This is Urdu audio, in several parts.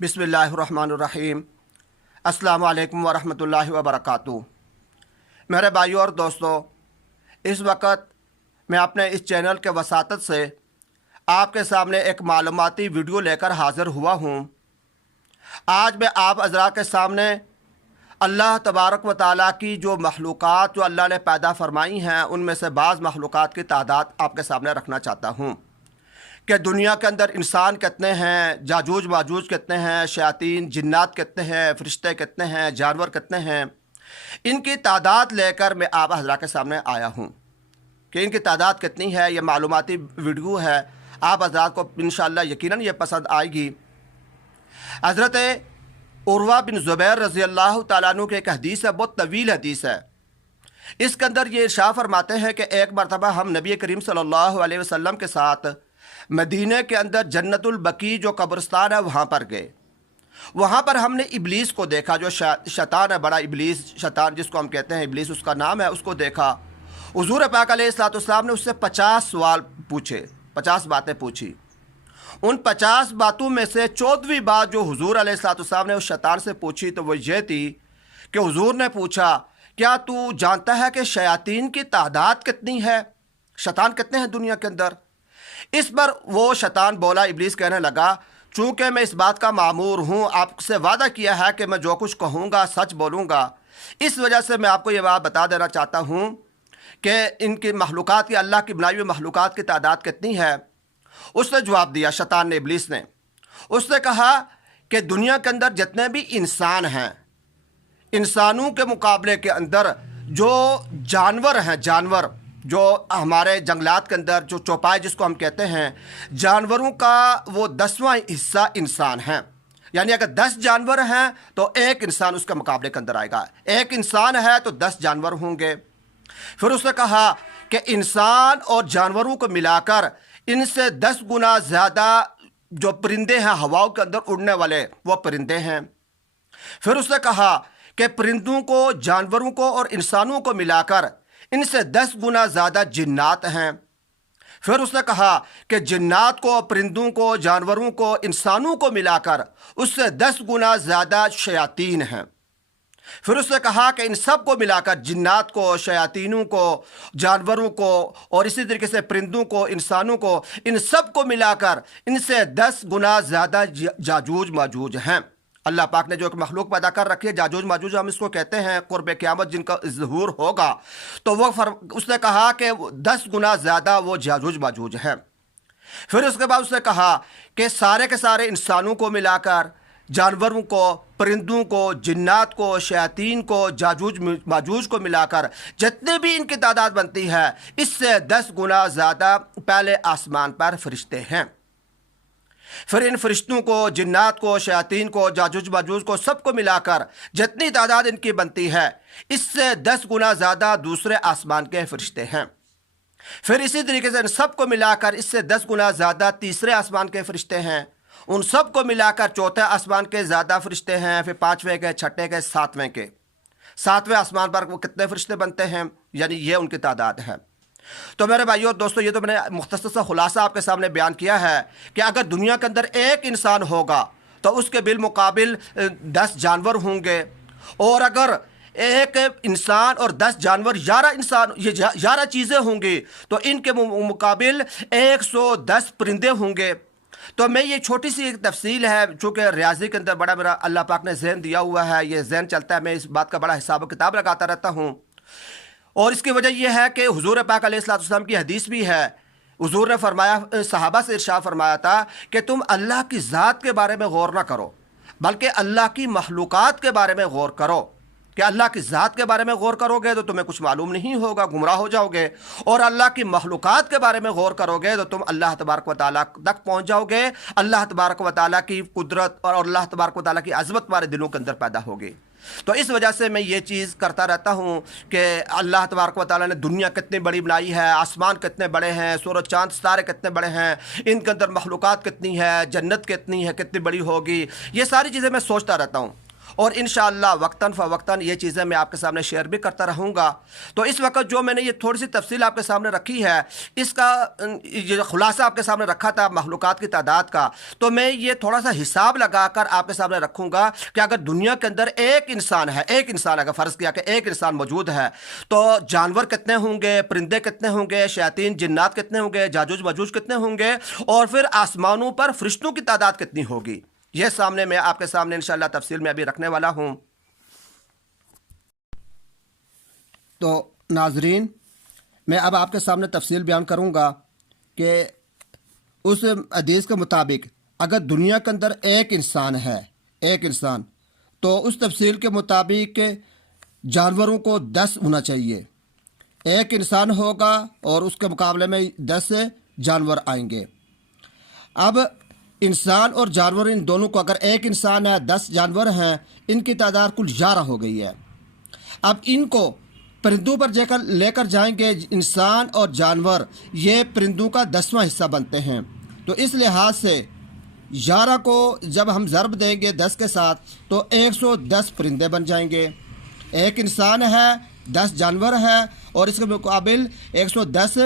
بسم اللہ الرحمن الرحیم۔ السلام علیکم ورحمۃ اللہ وبرکاتہ۔ میرے بھائیوں اور دوستوں، اس وقت میں اپنے اس چینل کے وساطت سے آپ کے سامنے ایک معلوماتی ویڈیو لے کر حاضر ہوا ہوں۔ آج میں آپ حضرات کے سامنے اللہ تبارک و تعالیٰ کی جو مخلوقات جو اللہ نے پیدا فرمائی ہیں ان میں سے بعض مخلوقات کی تعداد آپ کے سامنے رکھنا چاہتا ہوں کہ دنیا کے اندر انسان کتنے ہیں، جاجوج ماجوج کتنے ہیں، شیاطین جنات کتنے ہیں، فرشتے کتنے ہیں، جانور کتنے ہیں، ان کی تعداد لے کر میں آپ حضرات کے سامنے آیا ہوں کہ ان کی تعداد کتنی ہے۔ یہ معلوماتی ویڈیو ہے، آپ حضرات کو انشاءاللہ یقیناً یہ پسند آئے گی۔ حضرت عروہ بن زبیر رضی اللہ تعالیٰ عنہ کی ایک حدیث ہے، بہت طویل حدیث ہے۔ اس کے اندر یہ ارشاد فرماتے ہیں کہ ایک مرتبہ ہم نبی کریم صلی اللہ علیہ وسلم کے ساتھ مدینہ کے اندر جنت البقیع جو قبرستان ہے وہاں پر گئے۔ وہاں پر ہم نے ابلیس کو دیکھا، جو شیطان ہے، بڑا ابلیس، شیطان جس کو ہم کہتے ہیں، ابلیس اس کا نام ہے، اس کو دیکھا۔ حضور پاک علیہ السلام نے اس سے 50 سوال پوچھے، 50 باتیں پوچھی۔ ان 50 باتوں میں سے 14ویں بات جو حضور علیہ السلام نے اس شیطان سے پوچھی تو وہ یہ تھی کہ حضور نے پوچھا، کیا تو جانتا ہے کہ شیاطین کی تعداد کتنی ہے؟ شیطان کتنے ہیں دنیا کے اندر؟ اس پر وہ شیطان بولا، ابلیس کہنے لگا، چونکہ میں اس بات کا مامور ہوں، آپ سے وعدہ کیا ہے کہ میں جو کچھ کہوں گا سچ بولوں گا، اس وجہ سے میں آپ کو یہ بات بتا دینا چاہتا ہوں کہ ان کی مخلوقات کی، اللہ کی بنائی ہوئی مخلوقات کی تعداد کتنی ہے۔ اس نے جواب دیا، شیطان نے، ابلیس نے، اس نے کہا کہ دنیا کے اندر جتنے بھی انسان ہیں، انسانوں کے مقابلے کے اندر جو جانور ہیں، جانور جو ہمارے جنگلات کے اندر جو چوپائے جس کو ہم کہتے ہیں، جانوروں کا وہ 10واں حصہ انسان ہیں۔ یعنی اگر 10 جانور ہیں تو ایک انسان اس کے مقابلے کے اندر آئے گا، ایک انسان ہے تو 10 جانور ہوں گے۔ پھر اس نے کہا کہ انسان اور جانوروں کو ملا کر ان سے 10 گنا زیادہ جو پرندے ہیں، ہواؤں کے اندر اڑنے والے، وہ پرندے ہیں۔ پھر اس نے کہا کہ پرندوں کو، جانوروں کو اور انسانوں کو ملا کر ان سے 10 گنا زیادہ جنات ہیں۔ پھر اس نے کہا کہ جنات کو، پرندوں کو، جانوروں کو، انسانوں کو ملا کر اس سے 10 گنا زیادہ شیاطین ہیں۔ پھر اس نے کہا کہ ان سب کو ملا کر، جنات کو، شیاطینوں کو، جانوروں کو اور اسی طریقے سے پرندوں کو، انسانوں کو، ان سب کو ملا کر ان سے 10 گنا زیادہ جاجوج ماجوج ہیں۔ اللہ پاک نے جو ایک مخلوق پیدا کر رکھی ہے، جاجوج ماجوج ہم اس کو کہتے ہیں، قرب قیامت جن کا ظہور ہوگا، تو وہ اس نے کہا کہ 10 گنا زیادہ وہ جاجوج ماجوج ہیں۔ پھر اس کے بعد اس نے کہا کہ سارے کے سارے انسانوں کو ملا کر، جانوروں کو، پرندوں کو، جنات کو، شیاطین کو، جاجوج ماجوج کو ملا کر جتنے بھی ان کی تعداد بنتی ہے، اس سے 10 گنا زیادہ پہلے آسمان پر فرشتے ہیں۔ پھر ان فرشتوں کو، جنات کو، شیاطین کو، جاجوج ماجوج کو، سب کو ملا کر جتنی تعداد ان کی بنتی ہے، اس سے 10 گنا زیادہ دوسرے آسمان کے فرشتے ہیں۔ پھر اسی طریقے سے ان سب کو ملا کر اس سے 10 گنا زیادہ تیسرے آسمان کے فرشتے ہیں۔ ان سب کو ملا کر چوتھے آسمان کے زیادہ فرشتے ہیں، پھر 5ویں کے، 6ٹھے کے، 7ویں کے۔ 7ویں آسمان پر وہ کتنے فرشتے بنتے ہیں، یعنی یہ ان کی تعداد ہے۔ تو میرے بھائیو اور دوستو، یہ تو میں نے مختصر سا خلاصہ آپ کے سامنے بیان کیا ہے کہ اگر دنیا کے اندر ایک انسان ہوگا تو اس کے بالمقابل 10 جانور ہوں گے، اور اگر ایک انسان اور 10 جانور، 11 انسان، یہ 11 چیزیں ہوں گی، تو ان کے مقابل 110 پرندے ہوں گے۔ تو میں یہ چھوٹی سی ایک تفصیل ہے، چونکہ ریاضی کے اندر بڑا میرا اللہ پاک نے ذہن دیا ہوا ہے، یہ ذہن چلتا ہے، میں اس بات کا بڑا حساب و کتاب لگاتا رہتا ہوں۔ اور اس کی وجہ یہ ہے کہ حضور پاک علیہ السلام کی حدیث بھی ہے، حضور نے فرمایا، صحابہ سے ارشاد فرمایا تھا کہ تم اللہ کی ذات کے بارے میں غور نہ کرو بلکہ اللہ کی مخلوقات کے بارے میں غور کرو، کہ اللہ کی ذات کے بارے میں غور کرو گے تو تمہیں کچھ معلوم نہیں ہوگا، گمراہ ہو جاؤ گے، اور اللہ کی مخلوقات کے بارے میں غور کرو گے تو تم اللہ تبارک و تعالیٰ تک پہنچ جاؤ گے، اللہ تبارک و تعالیٰ کی قدرت اور اللہ تبارک و تعالیٰ کی عظمت تمہارے دلوں کے اندر پیدا ہوگی۔ تو اس وجہ سے میں یہ چیز کرتا رہتا ہوں کہ اللہ تبارک و تعالیٰ نے دنیا کتنی بڑی بنائی ہے، آسمان کتنے بڑے ہیں، سورج چاند ستارے کتنے بڑے ہیں، ان کے اندر مخلوقات کتنی ہے، جنت کتنی ہے، کتنی بڑی ہوگی، یہ ساری چیزیں میں سوچتا رہتا ہوں۔ اور انشاءاللہ وقتاً فوقتاً یہ چیزیں میں آپ کے سامنے شیئر بھی کرتا رہوں گا۔ تو اس وقت جو میں نے یہ تھوڑی سی تفصیل آپ کے سامنے رکھی ہے، اس کا یہ خلاصہ آپ کے سامنے رکھا تھا مخلوقات کی تعداد کا، تو میں یہ تھوڑا سا حساب لگا کر آپ کے سامنے رکھوں گا کہ اگر دنیا کے اندر ایک انسان ہے، ایک انسان اگر فرض کیا کہ ایک انسان موجود ہے، تو جانور کتنے ہوں گے، پرندے کتنے ہوں گے، شیاطین جنات کتنے ہوں گے، جاجوج ماجوج کتنے ہوں گے، اور پھر آسمانوں پر فرشتوں کی تعداد کتنی ہوگی، یہ سامنے میں آپ کے سامنے انشاءاللہ تفصیل میں ابھی رکھنے والا ہوں۔ تو ناظرین، میں اب آپ کے سامنے تفصیل بیان کروں گا کہ اس حدیث کے مطابق اگر دنیا کے اندر ایک انسان ہے، ایک انسان، تو اس تفصیل کے مطابق جانوروں کو 10 ہونا چاہیے۔ ایک انسان ہوگا اور اس کے مقابلے میں 10 جانور آئیں گے۔ اب انسان اور جانور ان دونوں کو، اگر ایک انسان ہے 10 جانور ہیں، ان کی تعداد کل 11 ہو گئی ہے۔ اب ان کو پرندوں پر لے کر جائیں گے، انسان اور جانور یہ پرندوں کا 10واں حصہ بنتے ہیں، تو اس لحاظ سے 11 کو جب ہم ضرب دیں گے 10 کے ساتھ تو 110 پرندے بن جائیں گے۔ ایک انسان ہے، 10 جانور ہے، اور اس کے مقابل 110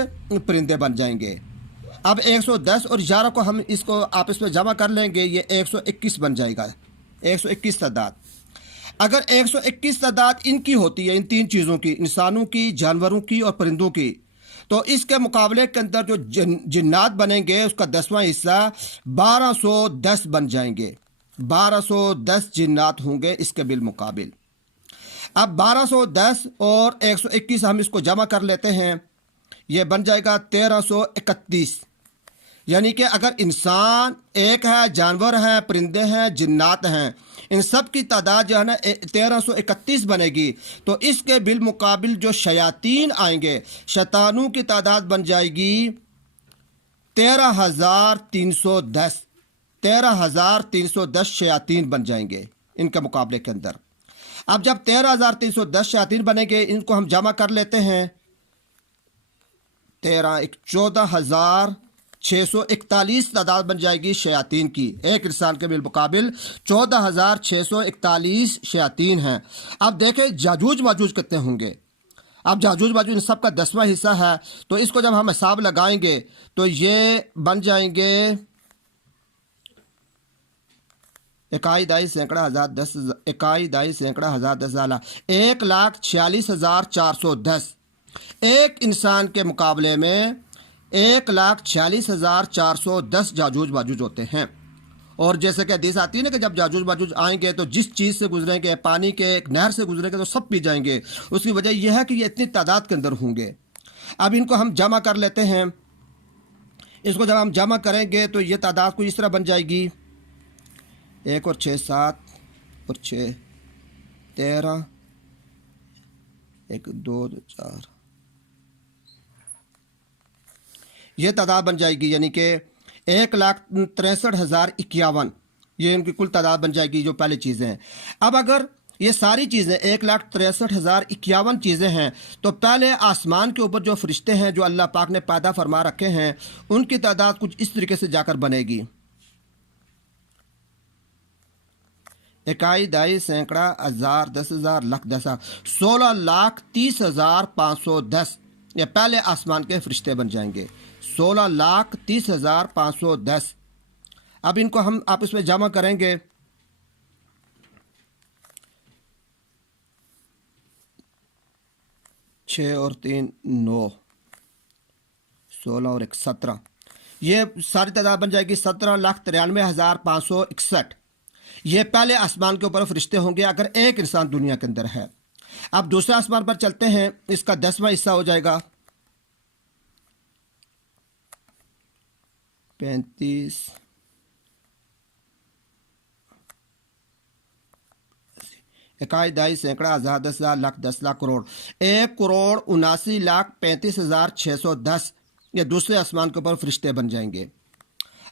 پرندے بن جائیں گے۔ اب 110 اور 11 کو ہم اس کو آپس میں جمع کر لیں گے، یہ 121 بن جائے گا، 121 تعداد۔ اگر 121 تعداد ان کی ہوتی ہے، ان تین چیزوں کی، انسانوں کی، جانوروں کی اور پرندوں کی، تو اس کے مقابلے کے اندر جو جنات بنیں گے اس کا 10واں حصہ 1210 بن جائیں گے۔ 1210 جنات ہوں گے اس کے بالمقابل۔ اب 1210 اور 121 ہم اس کو جمع کر لیتے ہیں، یہ بن جائے گا 1331۔ یعنی کہ اگر انسان ایک ہے، جانور ہیں، پرندے ہیں، جنات ہیں، ان سب کی تعداد جو ہے نا 1331 بنے گی، تو اس کے بالمقابل جو شیاطین آئیں گے، شیطانوں کی تعداد بن جائے گی 13310۔ 13310 شیاطین بن جائیں گے ان کے مقابلے کے اندر۔ اب جب 13310 شیاطین بنیں گے، ان کو ہم جمع کر لیتے ہیں، 14641 تعداد بن جائے گی شیاطین کی، ایک انسان کے بالمقابل 14641 شیاطین ہیں۔ اب دیکھیں جاجوج ماجوج کتنے ہوں گے۔ اب جاجوج ماجوج ان سب کا 10واں حصہ ہے، تو اس کو جب ہم حساب لگائیں گے تو یہ بن جائیں گے 1,46,410 ایک انسان کے مقابلے میں 1,46,410 جاجوج ماجوج ہوتے ہیں۔ اور جیسے کہ حدیث آتی ہے نا کہ جب جاجوج ماجوج آئیں گے تو جس چیز سے گزریں گے، پانی کے ایک نہر سے گزریں گے تو سب پی جائیں گے۔ اس کی وجہ یہ ہے کہ یہ اتنی تعداد کے اندر ہوں گے۔ اب ان کو ہم جمع کر لیتے ہیں، اس کو جب ہم جمع کریں گے تو یہ تعداد کو اس طرح بن جائے گی، 1 اور 6 7 اور 6 13، 1 2 4، یہ تعداد بن جائے گی، یعنی کہ 1,63,051 یہ ان کی کل تعداد بن جائے گی جو پہلی چیزیں ہیں۔ اب اگر یہ ساری چیزیں 1,63,051 چیزیں ہیں، تو پہلے آسمان کے اوپر جو فرشتے ہیں جو اللہ پاک نے پیدا فرما رکھے ہیں، ان کی تعداد کچھ اس طریقے سے جا کر بنے گی، 1 2 سینکڑا ہزار 10,000 لاکھ 10,000 16,30,510 یہ پہلے آسمان کے فرشتے بن جائیں گے، 16,30,510۔ اب ان کو ہم آپس میں جمع کریں گے، 6 اور 3 9، 16 اور 1 17، یہ ساری تعداد بن جائے گی 17,93,561۔ یہ پہلے آسمان کے اوپر فرشتے ہوں گے اگر ایک انسان دنیا کے اندر ہے۔ اب دوسرے آسمان پر چلتے ہیں، اس کا 10واں حصہ ہو جائے گا 35، 1 2 سینکڑا ہزار 10,000 لاکھ 10 لاکھ کروڑ، 1,79,35,610 یہ دوسرے آسمان کے اوپر فرشتے بن جائیں گے۔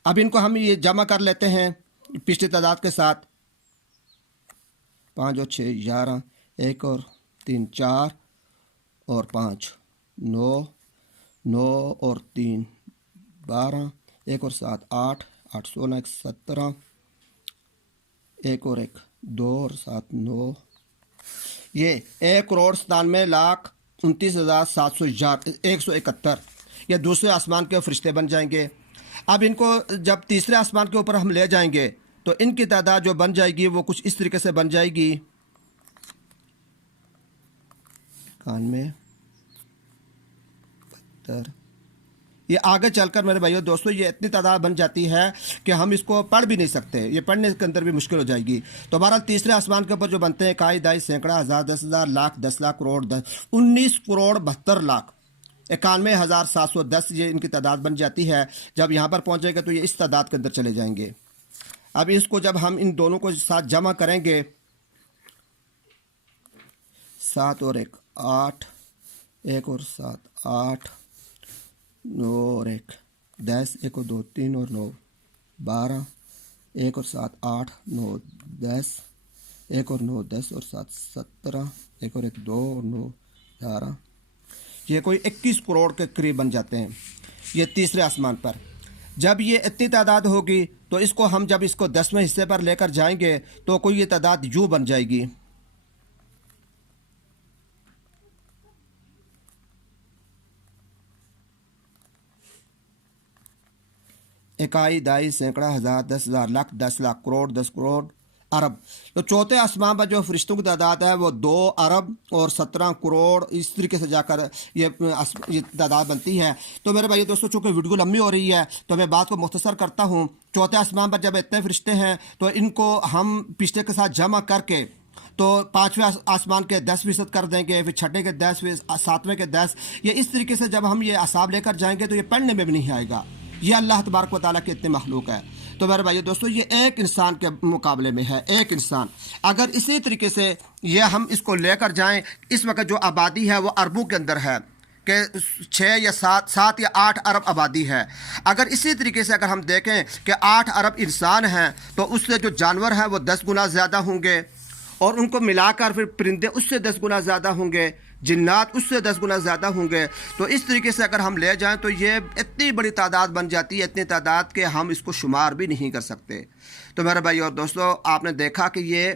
اب ان کو ہم یہ جمع کر لیتے ہیں پچھلی تعداد کے ساتھ، 5 اور 6 11، 1 اور 3 4 اور 5 9، 9 اور 3 12، 1 اور 7 8، 8 16 1 17، 1 اور 1 2 اور 7 9، یہ 1,97,29,771 یہ دوسرے آسمان کے فرشتے بن جائیں گے۔ اب ان کو جب تیسرے آسمان کے اوپر ہم لے جائیں گے تو ان کی تعداد جو بن جائے گی وہ کچھ اس طریقے سے بن جائے گی 91 72۔ یہ آگے چل کر میرے بھائیو دوستو یہ اتنی تعداد بن جاتی ہے کہ ہم اس کو پڑھ بھی نہیں سکتے، یہ پڑھنے کے اندر بھی مشکل ہو جائے گی۔ تو بہرحال تیسرے آسمان کے اوپر جو بنتے ہیں 1 دائی سینکڑا ہزار 10,000 لاکھ 10 لاکھ کروڑ 19 کروڑ 72 لاکھ 91,710 یہ ان کی تعداد بن جاتی ہے۔ جب یہاں پر پہنچے گا تو یہ اس تعداد کے اندر چلے جائیں گے۔ اب اس کو جب ہم ان دونوں کو ساتھ جمع کریں گے 7 اور 1 8، 1 اور 7 8، 9 اور 1 10، 1 اور 2 3 اور 9 12، 1 اور 7 8 9 10، 1 اور 9 10 اور 7 17، 1 اور 1 2 اور 9 11، یہ کوئی 21 کروڑ کے قریب بن جاتے ہیں یہ تیسرے آسمان پر۔ جب یہ اتنی تعداد ہوگی تو اس کو ہم جب اس کو 10ویں حصے پر لے کر جائیں گے تو کوئی یہ تعداد یوں بن جائے گی 1 دائی سینکڑا ہزار 10,000 لاکھ 10 لاکھ کروڑ 10 کروڑ ارب۔ تو چوتھے آسمان پر جو فرشتوں کی تعداد ہے وہ 2 ارب اور 17 کروڑ اس طریقے سے جا کر یہ تعداد بنتی ہے۔ تو میرے بھائی دوستو چونکہ ویڈیو لمبی ہو رہی ہے تو میں بات کو مختصر کرتا ہوں۔ چوتھے آسمان پر جب اتنے فرشتے ہیں تو ان کو ہم پچھلے کے ساتھ جمع کر کے تو 5ویں آسمان کے 10% کر دیں گے، پھر 6 کے 10، پھر 7ویں کے 10، یہ اس طریقے سے جب ہم یہ اعصاب لے کر جائیں گے تو یہ پڑھنے میں بھی نہیں آئے گا۔ یہ اللہ تبارک و تعالیٰ کے اتنے مخلوق ہے۔ تو میرے بھائی دوستو یہ ایک انسان کے مقابلے میں ہے، ایک انسان۔ اگر اسی طریقے سے یہ ہم اس کو لے کر جائیں، اس وقت جو آبادی ہے وہ اربوں کے اندر ہے کہ 6 یا 7 یا 8 ارب آبادی ہے۔ اگر اسی طریقے سے اگر ہم دیکھیں کہ 8 ارب انسان ہیں تو اس سے جو جانور ہیں وہ 10 گنا زیادہ ہوں گے، اور ان کو ملا کر پھر پرندے اس سے 10 گنا زیادہ ہوں گے، جنات اس سے 10 گنا زیادہ ہوں گے۔ تو اس طریقے سے اگر ہم لے جائیں تو یہ اتنی بڑی تعداد بن جاتی ہے، اتنی تعداد کہ ہم اس کو شمار بھی نہیں کر سکتے۔ تو میرے بھائی اور دوستو آپ نے دیکھا کہ یہ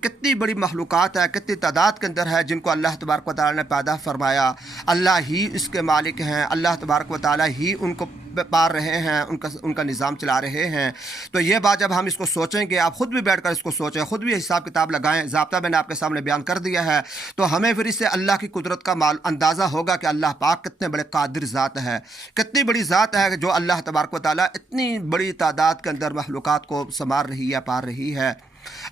کتنی بڑی مخلوقات ہے، کتنی تعداد کے اندر ہے جن کو اللہ تبارک و تعالیٰ نے پیدا فرمایا۔ اللہ ہی اس کے مالک ہیں، اللہ تبارک و تعالیٰ ہی ان کو پار رہے ہیں، ان کا نظام چلا رہے ہیں۔ تو یہ بات جب ہم اس کو سوچیں گے، آپ خود بھی بیٹھ کر اس کو سوچیں، خود بھی حساب کتاب لگائیں، ضابطہ میں نے آپ کے سامنے بیان کر دیا ہے، تو ہمیں پھر اس سے اللہ کی قدرت کا اندازہ ہوگا کہ اللہ پاک کتنے بڑے قادر ذات ہے، کتنی بڑی ذات ہے جو اللہ تبارک و تعالیٰ اتنی بڑی تعداد کے اندر مخلوقات کو سنوار رہی ہے، پار رہی ہے۔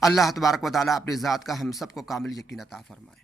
اللہ تبارک و تعالیٰ اپنی ذات کا ہم سب کو کامل یقین عطا فرمائے۔